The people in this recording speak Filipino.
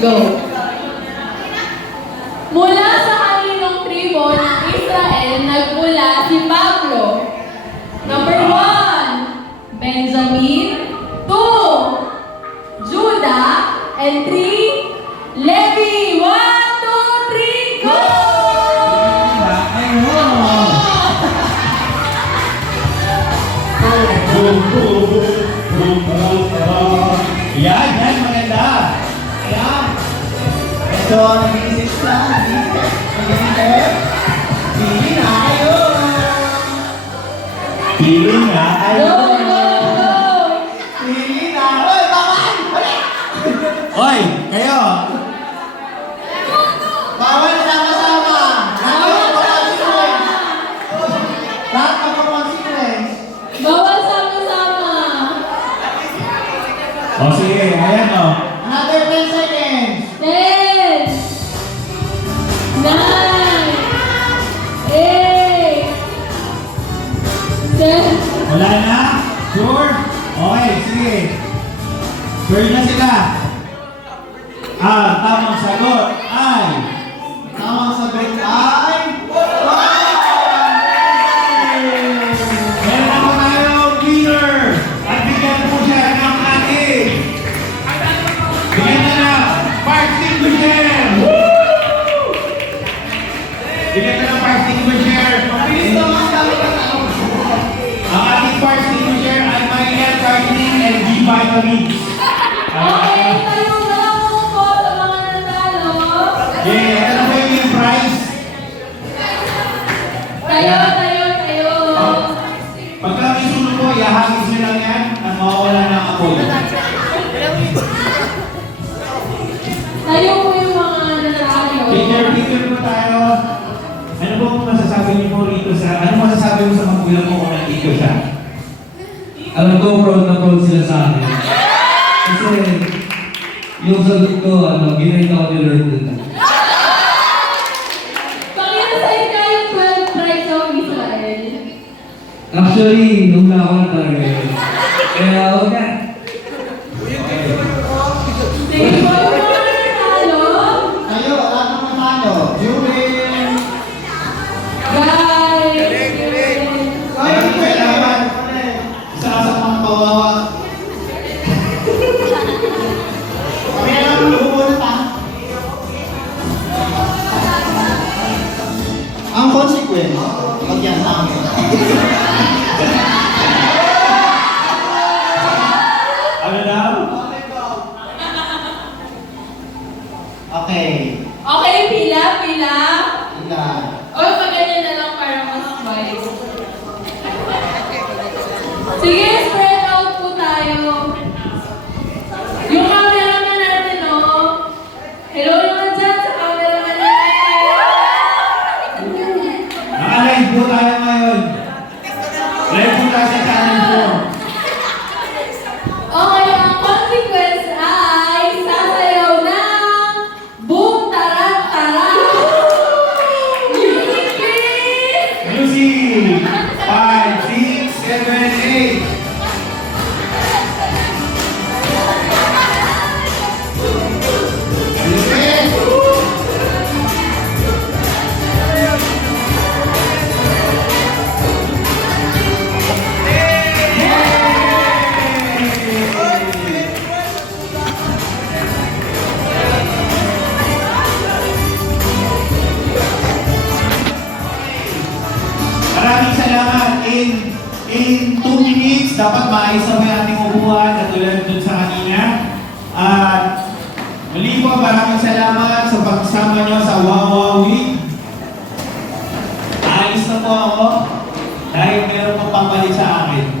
Go. Mula sa kaninong tribo ng Israel, nagmula si Pablo. Number 1, Benjamin. 2, Judah. And 3, Levi. 1, 2, 3, go! Yan, yan, maganda. Ayan. Ito, nag-iisip na. Nag-iisip. Pili na kayo. Pili na kayo. Go, go, go! Pili na. Oy, bawal! Oy, kayo. Bawal sama-sama. Lahat magpa-consequence. Bawal sama-sama. O sige, ayan o. Another 10 seconds. 10, 9, 8, 7. Wala na? Sure? Okay, sige. Sure na sila. Tamang sagot ay... Tamang sagot ay... Meron ako tayong winner! At bigyan po siya ng ating... Bigyan na na! Fire extinguisher! Bigyan na ng fire extinguisher! Mabilis naman kami na tao! Ang ating fire extinguisher ay Marian Cardining and B-Vitamins. Okay, tayo lang po sa mga nanalo. Yeah, ano ba yung prize? Tayo. Pagka may sunog po, ihahagis nyo lang yan at mawawala ng apoy. Tayo po yung mga nanalo. Picture po tayo. Ano po masasabi niyo po rito ano masasabi mo sa magulang mo kung nandito siya? Alam ko, proud na proud sila sa akin. Kasi, yung sagot ko, ginahit ako ni Lord din. Pakita sa inyo yung 12 tribes of Israel. Actually, nung na ako na-target. Kaya, okay. Sige po yung mga nanalo. Tayo, wala nang matalo. Jurin! Guys. Ay, kailangan. Isa ka sa mga kawawa. Kami na lang pupunta. Ang consequence, pag yan sa amin. Ano daw? Okay. Okay, pila. Ilan? O, ganyan na lang para mas wise. Sige, spread out po tayo. Yung cameraman natin, no? Hello naman dyan sa cameraman natin. Naka-live po tayo ngayon. Live po tayo sa channel 4. Okay, ang consequence ay sasayaw ng boom, tarang, tarang. Music, please! Music! 5, 6, 7, 8. Maraming salamat. In 2 minutes, dapat maayos na may ating upuan katulad dun sa kanina. At muli po, maraming salamat sa pagsama nyo sa Wow Week. Ayos na po ako dahil meron pong papalit sa akin.